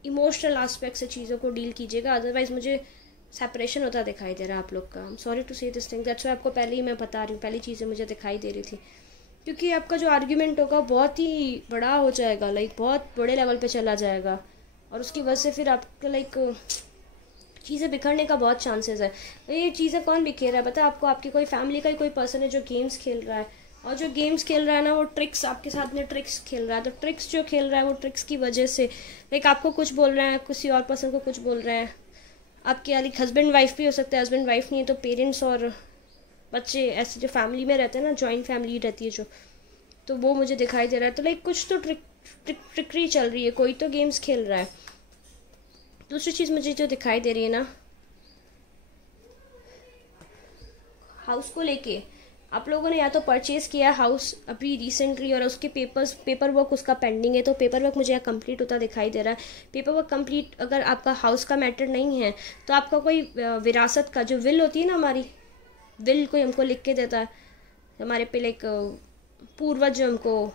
इमोशनल एस्पेक्ट से चीज़ों को डील कीजिएगा। अदरवाइज मुझे सेपरेशन होता दिखाई दे रहा है आप लोग का। आई एम सॉरी टू से दिस थिंग, दैट्स व्हाई आपको पहले ही मैं बता रही हूँ, पहली चीज़ें मुझे दिखाई दे रही थी, क्योंकि आपका जो आर्ग्यूमेंट होगा बहुत ही बड़ा हो जाएगा, लाइक बहुत बड़े लेवल पे चला जाएगा, और उसकी वजह से फिर आपका लाइक चीज़ें बिखरने का बहुत चांसेस है। ये चीज़ें कौन बिखेर रहा है पता है आपको? आपकी कोई फैमिली का ही कोई पर्सन है जो गेम्स खेल रहा है, और जो गेम्स खेल रहा है ना वो ट्रिक्स आपके साथ में ट्रिक्स खेल रहा है, तो ट्रिक्स जो खेल रहा है वो ट्रिक्स की वजह से लाइक आपको कुछ बोल रहे हैं, किसी और पर्सन को कुछ बोल रहे हैं, आपके लाइक हस्बैंड वाइफ भी हो सकता है, हस्बैंड वाइफ नहीं है तो पेरेंट्स और बच्चे, ऐसे जो फैमिली में रहते हैं ना, जॉइंट फैमिली रहती है जो, तो वो मुझे दिखाई दे रहा है। तो लाइक कुछ तो ट्रिकरी चल रही है, कोई तो गेम्स खेल रहा है। दूसरी चीज़ मुझे जो दिखाई दे रही है ना, हाउस को लेके आप लोगों ने या तो परचेज़ किया हाउस अभी रिसेंटली और उसके पेपर वर्क उसका पेंडिंग है, तो पेपर वर्क मुझे यहाँ कंप्लीट होता दिखाई दे रहा है। पेपर वर्क कंप्लीट, अगर आपका हाउस का मैटर नहीं है तो आपका कोई विरासत का जो विल होती है ना, हमारी विल कोई हमको लिख के देता है, हमारे पे लाइक पूर्वज जो हमको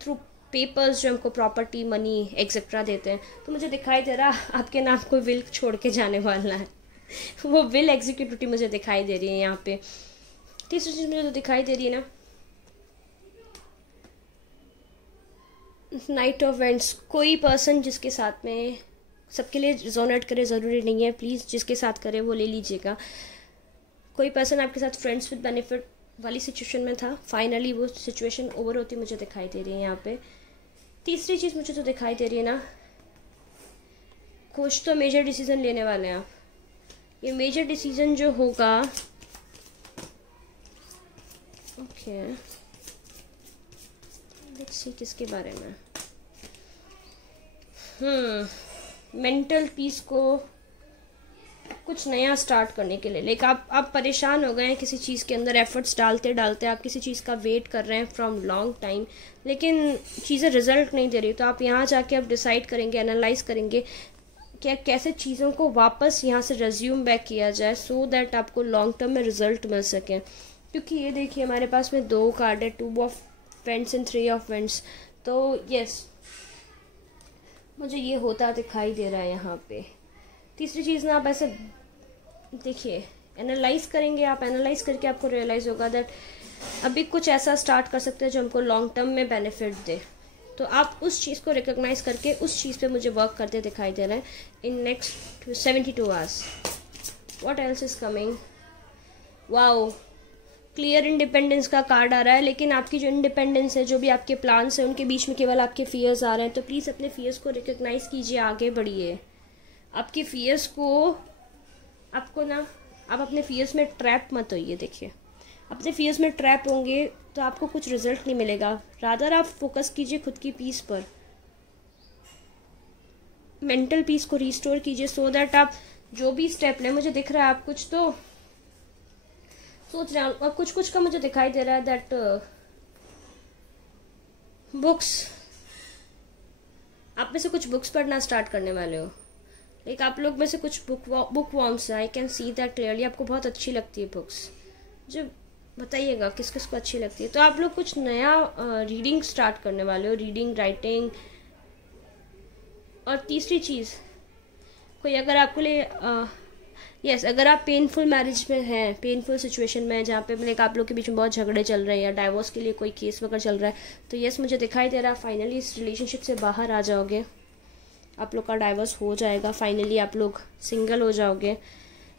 थ्रू पेपर्स जो हमको प्रॉपर्टी मनी एक्सेट्रा देते हैं, तो मुझे दिखाई दे रहा आपके नाम कोई विल छोड़ के जाने वाला है। वो विल एग्जीक्यूटिविटी मुझे दिखाई दे रही है यहाँ पे। तीसरी चीज़ मुझे तो दिखाई दे रही है ना, नाइट ऑफ वेंट्स, कोई पर्सन जिसके साथ में, सबके लिए रिजोनेट करे ज़रूरी नहीं है, प्लीज़ जिसके साथ करे वो ले लीजिएगा। कोई पर्सन आपके साथ फ्रेंड्स विद बेनिफिट वाली सिचुएशन में था, फाइनली वो सिचुएशन ओवर होती मुझे दिखाई दे रही है यहाँ पे। तीसरी चीज़ मुझे तो दिखाई दे रही है ना, कुछ तो मेजर डिसीजन लेने वाले हैं आप। ये मेजर डिसीजन जो होगा, ओके लेट्स सी किसके बारे में, मेंटल पीस को कुछ नया स्टार्ट करने के लिए, लाइक आप परेशान हो गए हैं किसी चीज़ के अंदर, एफर्ट्स डालते डालते आप किसी चीज़ का वेट कर रहे हैं फ्रॉम लॉन्ग टाइम, लेकिन चीज़ें रिजल्ट नहीं दे रही, तो आप यहाँ जाके अब डिसाइड करेंगे, एनालाइज करेंगे क्या कैसे चीज़ों को वापस यहाँ से रेज्यूम बैक किया जाए सो दैट आपको लॉन्ग टर्म में रिजल्ट मिल सके। क्योंकि ये देखिए हमारे पास में 2 कार्ड है, 2 of vents and 3 of vents, तो यस मुझे ये होता दिखाई दे रहा है यहाँ पे। तीसरी चीज़ ना, आप ऐसे देखिए एनालाइज करेंगे, आप एनालाइज करके आपको रियलाइज़ होगा दैट अभी कुछ ऐसा स्टार्ट कर सकते हैं जो हमको लॉन्ग टर्म में बेनिफिट दे, तो आप उस चीज़ को रिकॉग्नाइज करके उस चीज़ पे मुझे वर्क करते दिखाई दे रहे हैं in next 72 hours. What else is coming, wow, clear independence का कार्ड आ रहा है, लेकिन आपकी जो इंडिपेंडेंस है, जो भी आपके प्लान्स हैं, उनके बीच में केवल आपके फियर्स आ रहे हैं, तो प्लीज़ अपने फियर्स को रिकॉग्नाइज कीजिए, आगे बढ़िए। आपके फियर्स को, आपको ना, आप अपने फियर्स में ट्रैप मत होइए। देखिए अपने फियर्स में ट्रैप होंगे तो आपको कुछ रिजल्ट नहीं मिलेगा, रादर आप फोकस कीजिए खुद की पीस पर, मेंटल पीस को रिस्टोर कीजिए सो दैट आप जो भी स्टेप लें, मुझे दिख रहा है आप कुछ तो सोच रहे हैं, और कुछ कुछ का मुझे दिखाई दे रहा है दैट बुक्स, आप में से कुछ बुक्स पढ़ना स्टार्ट करने वाले हो, लाइक आप लोग में से कुछ book worms, I can see that clearly, आपको बहुत अच्छी लगती है बुक्स, जो बताइएगा किस किस को अच्छी लगती है, तो आप लोग कुछ नया रीडिंग स्टार्ट करने वाले हो, रीडिंग, राइटिंग। और तीसरी चीज़, कोई अगर आपको लिए यस अगर आप पेनफुल मैरिज में हैं, पेनफुल सिचुएशन में है जहाँ पे लाइक आप लोग के बीच में बहुत झगड़े चल रहे हैं या डाइवोर्स के लिए कोई केस वगैरह चल रहा है, तो यस मुझे दिखाई दे रहा है फाइनली इस रिलेशनशिप से बाहर आ जाओगे, आप लोग का डाइवोर्स हो जाएगा, फाइनली आप लोग सिंगल हो जाओगे।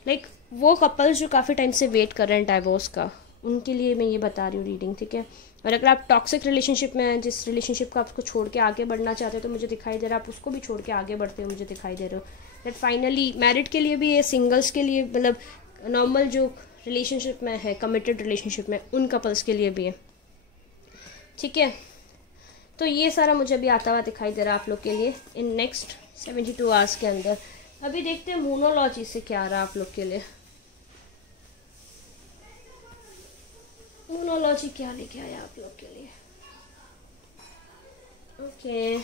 लाइक वो कपल्स जो काफ़ी टाइम से वेट कर रहे हैं डाइवोर्स का, उनके लिए मैं ये बता रही हूँ रीडिंग, ठीक है। और अगर आप टॉक्सिक रिलेशनशिप में हैं, जिस रिलेशनशिप को आपको छोड़ के आगे बढ़ना चाहते हो, तो मुझे दिखाई दे रहा है आप उसको भी छोड़ के आगे बढ़ते हो, मुझे दिखाई दे रहे हो दैट फाइनली मैरिड के लिए भी है, सिंगल्स के लिए, मतलब नॉर्मल जो रिलेशनशिप में है, कमिटेड रिलेशनशिप में, उन कपल्स के लिए भी है, ठीक है। तो ये सारा मुझे अभी आता हुआ दिखाई दे रहा है आप लोग के लिए इन नेक्स्ट 72 आवर्स के अंदर। अभी देखते हैं मोनोलॉजी से क्या आ रहा है आप लोग के लिए, मोनोलॉजी क्या लेके आया आप लोग के लिए। ओके,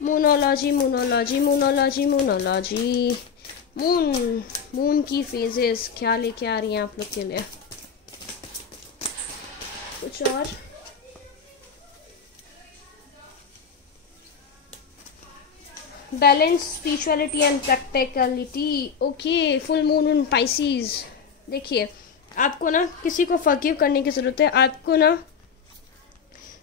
मोनोलॉजी मोनोलॉजी मोनोलॉजी मोनोलॉजी, मून की फेजेस क्या लेके आ रही हैं आप लोग के लिए। कुछ और balance, spirituality and practicality. Okay, full moon in Pisces. देखिए आपको ना किसी को फॉरगिव करने की ज़रूरत है, आपको ना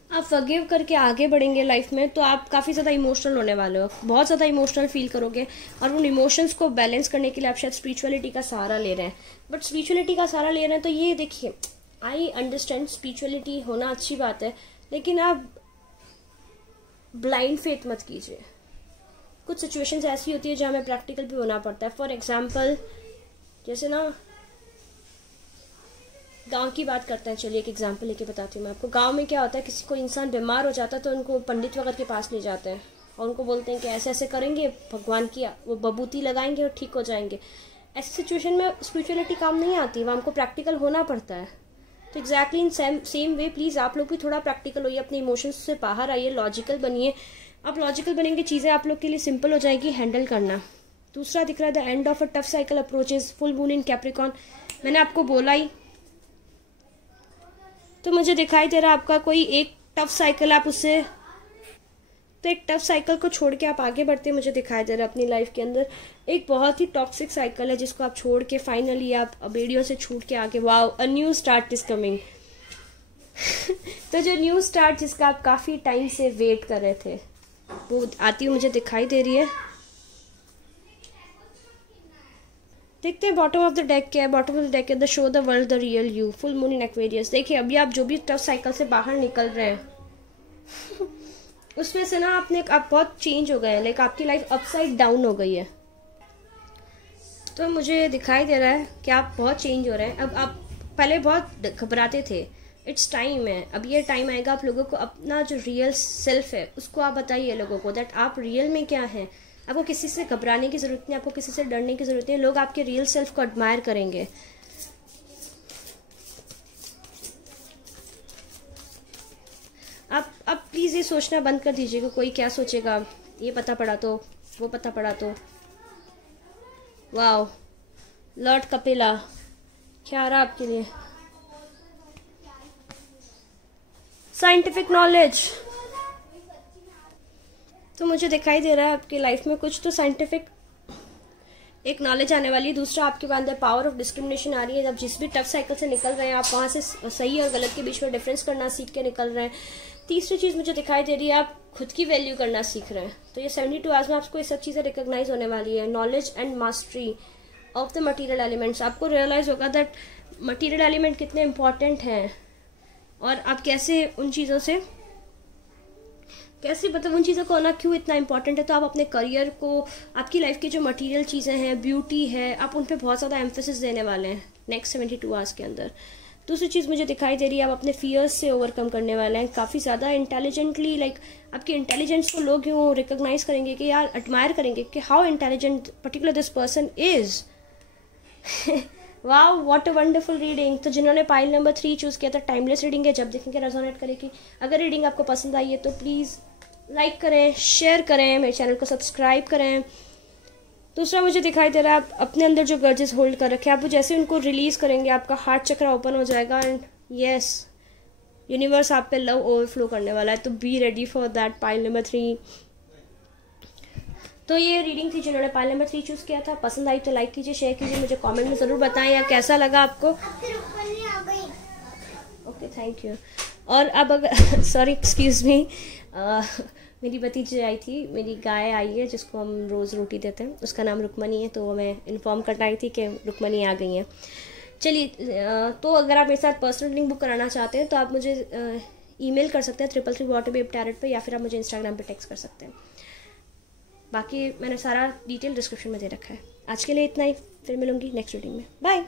आप फॉरगिव करके आगे बढ़ेंगे लाइफ में, तो आप काफ़ी ज़्यादा इमोशनल होने वाले हो, बहुत ज़्यादा इमोशनल फील करोगे, और उन इमोशंस को बैलेंस करने के लिए आप शायद स्पिरिचुअलिटी का सहारा ले रहे हैं। बट स्पिरिचुअलिटी का सहारा ले रहे हैं तो ये देखिए आई अंडरस्टैंड स्पिरिचुअलिटी होना अच्छी बात है, लेकिन आप ब्लाइंड फेथ मत कीजिए। कुछ सिचुएशंस ऐसी होती है जहाँ हमें प्रैक्टिकल भी होना पड़ता है। फॉर एग्जांपल जैसे ना गांव की बात करते हैं, चलिए एक एग्जांपल लेके बताती हूँ मैं आपको। गांव में क्या होता है, किसी कोई इंसान बीमार हो जाता है तो उनको पंडित वगैरह के पास ले जाते हैं और उनको बोलते हैं कि ऐसे ऐसे करेंगे, भगवान की वो बबूती लगाएंगे और ठीक हो जाएंगे। ऐसी सिचुएशन में स्पिरिचुअलिटी काम नहीं आती, वहाँ हमको प्रैक्टिकल होना पड़ता है। तो exactly in same way please आप लोग भी थोड़ा प्रैक्टिकल होइए, अपने इमोशंस से बाहर आइए, लॉजिकल बनिए। आप लॉजिकल बनेंगे, चीज़ें आप लोग के लिए सिंपल हो जाएगी हैंडल करना। दूसरा दिख रहा है the end of a tough cycle approaches, full moon in Capricorn. मैंने आपको बोला ही, तो मुझे दिखाई दे रहा है आपका कोई एक टफ साइकिल, आप उससे तो एक टफ साइकिल को छोड़ के आप आगे बढ़ते मुझे दिखाई दे रहा है अपनी लाइफ के अंदर। एक बहुत ही टॉक्सिक साइकिल है जिसको आप छोड़ के फाइनली आप बेड़ियों से छूट के आगे, wow a new start is coming. तो जो न्यू स्टार्ट जिसका आप काफ़ी टाइम से वेट कर रहे थे वो आती हुई मुझे दिखाई दे रही है। देखते हैं बॉटम ऑफ द डेक क्या है। बॉटम ऑफ द डेक है the show the world the real you, full moon in Aquarius. देखिए अभी आप जो भी टफ साइकिल से बाहर निकल रहे हैं उसमें से ना आप बहुत चेंज हो गए हैं, लाइक आपकी लाइफ अपसाइड डाउन हो गई है। तो मुझे दिखाई दे रहा है कि आप बहुत चेंज हो रहे हैं। अब आप पहले बहुत घबराते थे, इट्स टाइम है, अब ये टाइम आएगा आप लोगों को अपना जो रियल सेल्फ है उसको आप बताइए लोगों को, दैट आप रियल में क्या है। आपको किसी से घबराने की ज़रूरत नहीं, आपको किसी से डरने की ज़रूरत नहीं। लोग आपके रियल सेल्फ को एडमायर करेंगे। आप प्लीज़ ये सोचना बंद कर दीजिएगा कोई क्या सोचेगा, ये पता पड़ा तो, वो पता पड़ा तो। वाओ लॉर्ड कपिला, क्या आ रहा आपके लिए? Scientific knowledge. तो मुझे दिखाई दे रहा है आपकी लाइफ में कुछ तो साइंटिफिक एक नॉलेज आने वाली है। दूसरा आपके अंदर पावर ऑफ डिस्क्रिमिनेशन आ रही है। जब जिस भी टफ साइकिल से निकल रहे हैं आप वहाँ से सही और गलत के बीच में डिफरेंस करना सीख के निकल रहे हैं। तीसरी चीज़ मुझे दिखाई दे रही है आप खुद की वैल्यू करना सीख रहे हैं। तो ये 72 आवर्स में आपको ये सब चीज़ें रिकॉग्नाइज होने वाली है। Knowledge and mastery of the material elements, आपको रियलाइज होगा दैट मटीरियल एलिमेंट कितने इंपॉर्टेंट हैं और आप कैसे उन चीज़ों से मतलब उन चीज़ों को होना क्यों इतना इंपॉर्टेंट है। तो आप अपने करियर को, आपकी लाइफ की जो मटेरियल चीज़ें हैं, ब्यूटी है, आप उन पे बहुत ज़्यादा एम्फेसिस देने वाले हैं नेक्स्ट 72 आवर्स के अंदर। दूसरी चीज़ मुझे दिखाई दे रही है आप अपने फियर्स से ओवरकम करने वाले हैं काफ़ी ज़्यादा इंटेलिजेंटली। लाइक आपकी इंटेलिजेंस को लोग यूँ रिकॉग्नाइज करेंगे कि यार एडमायर करेंगे कि how intelligent particular this person is. Wow what a wonderful reading. तो जिन्होंने पाइल नंबर 3 चूज़ किया था, टाइमलेस रीडिंग है, जब देखेंगे रेजोनेट करेगी। अगर रीडिंग आपको पसंद आई है तो प्लीज़ लाइक करें, शेयर करें, मेरे चैनल को सब्सक्राइब करें। दूसरा मुझे दिखाई दे रहा है आप अपने अंदर जो गर्जेस होल्ड कर रखे हैं, आप जैसे उनको रिलीज़ करेंगे आपका हार्ट चक्र ओपन हो जाएगा एंड यस यूनिवर्स आप पे लव ओवरफ्लो करने वाला है। तो be ready for that pile number 3। तो ये रीडिंग थी जिन्होंने पाइल नंबर 3 चूज़ किया था। पसंद आई तो लाइक कीजिए, शेयर कीजिए, मुझे कमेंट में ज़रूर बताएं या कैसा लगा आपको। Okay thank you. और अब अगर सॉरी एक्सक्यूज़ मी, मेरी भतीजी आई थी, मेरी गाय आई है जिसको हम रोज़ रोटी देते हैं, उसका नाम रुक्मणी है। तो मैं इन्फॉर्म करना आई थी कि रुक्मणी आ गई हैं। चलिए तो अगर आप मेरे साथ पर्सनल रीडिंग बुक कराना चाहते हैं तो आप मुझे ईमेल कर सकते हैं 333 पे, या फिर आप मुझे इंस्टाग्राम पे टेक्स्ट कर सकते हैं। बाकी मैंने सारा डिटेल डिस्क्रिप्शन में दे रखा है। आज के लिए इतना ही, फिर मिलूंगी नेक्स्ट रीडिंग में। बाय।